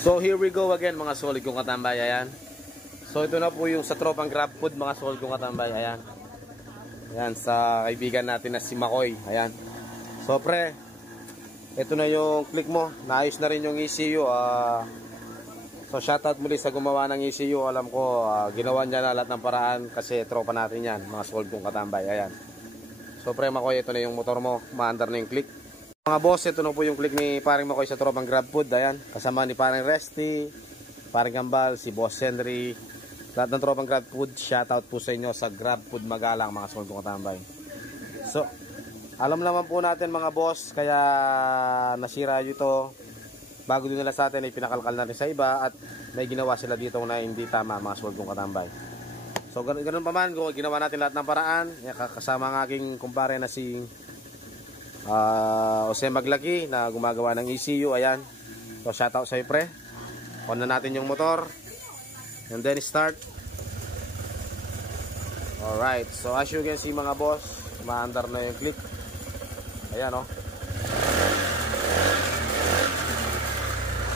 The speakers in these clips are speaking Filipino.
So here we go again mga solid kong katambay, ayan. So ito na po yung sa tropang grab food mga solid kong katambay, ayan. Ayan, sa kaibigan natin na si Makoy, ayan. So pre, ito na yung click mo, naayos na rin yung ECU. So shoutout muli sa gumawa ng ECU, alam ko ginawa niya na lahat ng paraan kasi tropa natin yan mga solid kong katambay, ayan. So pre Makoy, ito na yung motor mo, maandar na yung click. Mga boss, ito na po yung click ni paring Makoy sa tropang grab food, ayan. Kasama ni paring Resty, paring Gambal, si Boss Henry, lahat ng tropang grab food. Shoutout po sa inyo sa grab food Magalang mga solid kong katambay. So alam naman po natin mga boss, kaya nasira ito bago din nila sa atin ay pinakalkal na rin sa iba at may ginawa sila dito na hindi tama mga solid kong katambay. So ganun pa man, ginawa natin lahat ng paraan, kasama ng aking kumpare na si Jose Maglaki na gumagawa ng ECU, ayan. So shoutout sa iyo pre. On na natin yung motor and then start. Alright, so as you can see mga boss, maandar na yung click, ayan o.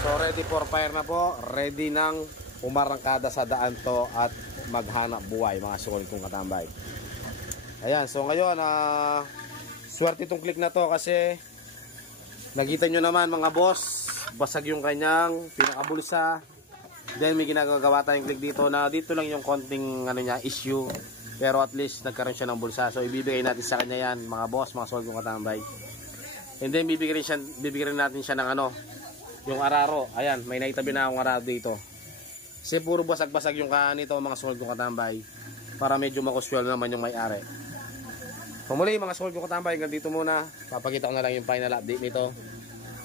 So ready for fire na po, ready nang umarangkada sa daan to at maghanap buhay mga solid kong katambay. Ayan, so ngayon swerte itong click na to kasi nakita nyo naman mga boss, basag yung kanyang pinakabulsa. Then may ginagawa tayong click dito na dito lang yung konting issue, pero at least nagkaroon siya ng bulsa. So ibibigay natin sa kanya yan mga boss, mga solid kong katambay. And then bibigyan natin siya ng yung araro. Ayan, may naitabi na akong araro dito kasi puro basag-basag yung nito mga solid kong katambay, para medyo makuswel naman yung may-ari. So muli mga solid kong katambay, hanggang dito muna. Papakita ko na lang yung final update nito.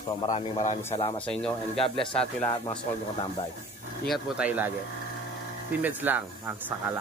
So maraming salamat sa inyo and God bless sa ating lahat mga solid kong katambay. Ingat po tayo lagi. Teammates lang ang sakala.